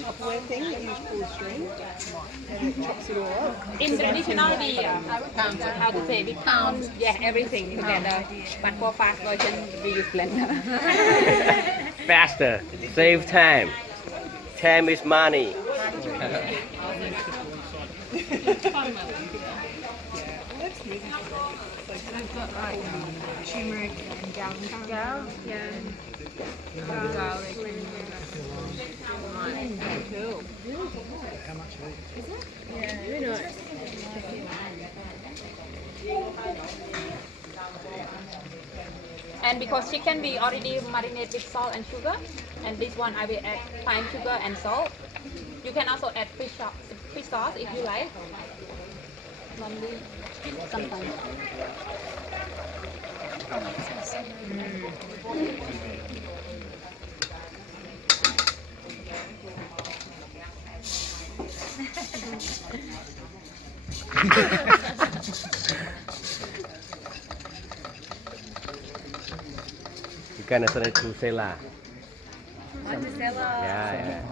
Tupperware thing that you pull the string and it chops it all up. In traditional, we how to say we pound everything together. But for fast version, we use blender. Faster, save time. Time is money. I've got like turmeric and galangal. Garlic. Cool. How much of it? Yeah, very nice. And because chicken we already marinate with salt and sugar, and this one I will add fine sugar and salt. You can also add fish sauce if you like. Normally, sometimes. You can turn it to Sela. Mozzarella. Yeah.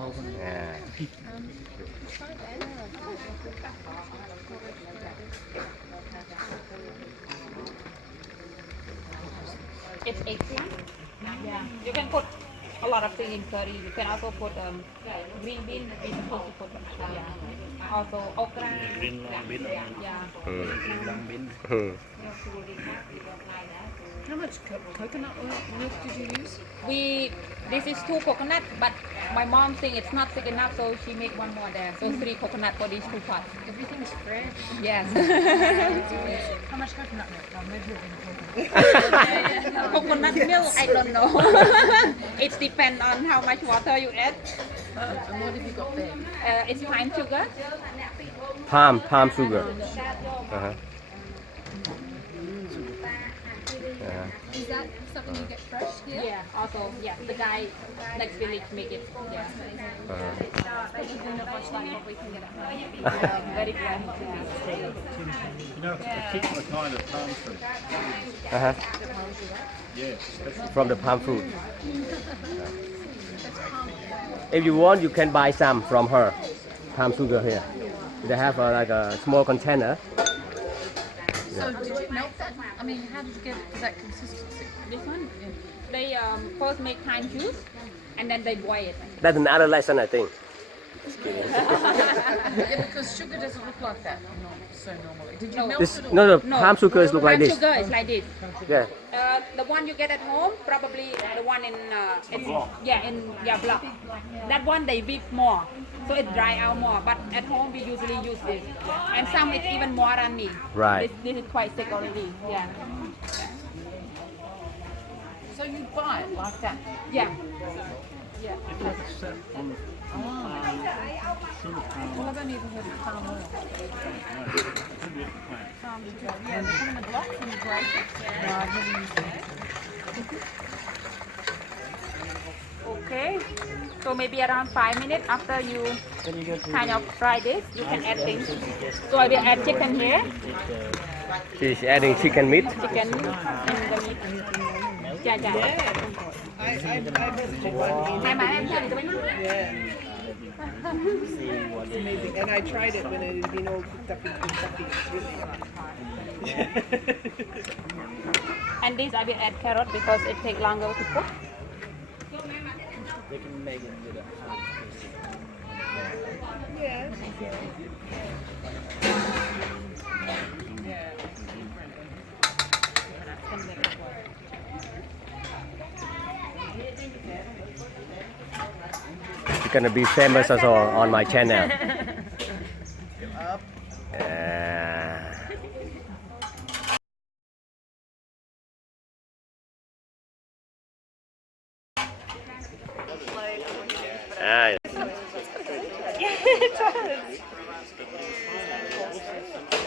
It's eggplant. Yeah. You can put a lot of things in curry. You can also put green bean. We're supposed to put also okra. Green long bean. Yeah. Long bean. How much coconut milk did you use? This is 2 coconut, but my mom think it's not thick enough, so she make one more there. So 3 coconut for these 2 pots. Everything's fresh. Yes. How much coconut milk? I'll measure it in coconut. Coconut milk, I don't know. It depends on how much water you add. And what have you got there? It's pine sugar. Palm sugar. Uh-huh. Is that something you get fresh here? Yeah. Also, the guy next village make it. Yeah. Probably not much like what we can get at home. Very good. You know, it's a particular kind of palm fruit. Uh-huh. Yes. From the palm fruit. If you want, you can buy some from her. Palm sugar here. They have like a small container. So did you melt that? I mean, how did you get to that consistency? This one, they first make pine juice, and then they boil it. That's another lesson, I think. Yeah, because sugar doesn't look like that so normally. Did you melt This, it or? no, palm sugar is look like Palm this. sugar is like this. Yeah. The one you get at home, probably the one in block. That one they whip more, so it dry out more. But at home we usually use this, and some it's even more runny. Right. This is quite thick already. Yeah. So you buy it like that? Yeah. Yeah. It's like a set on sugar palm. Well, I've only ever heard of palm oil. Could be a plant. Palm sugar. Yeah, they come in the blocks and you break it. No, I've never used that. Okay. So maybe around 5 minutes after you kind of fry this, you can add things. So I will add chicken here. She's adding chicken meat. Chicken and the meat. Yeah. I visited one. Yeah. It's amazing. And I tried it when it had been all cooked up in Kentucky. It's really And this I will add carrot because it takes longer to cook. They can make it with a yeah. It's gonna be famous also on my channel. Ah,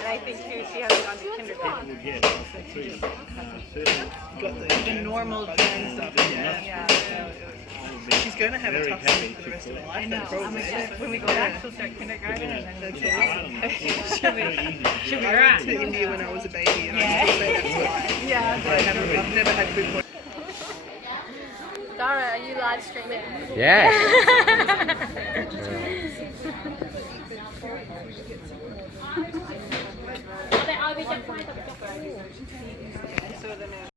And I think too, she hasn't gone to kindergarten. Got the normal kinds of she's going to have a tough time for the rest of her life. I know. When we go back, she'll start kindergarten. And then she'll be I went to India when I was a baby, and I still say that's what. I've never had food poisoning. Dara, are you live streaming? Yeah.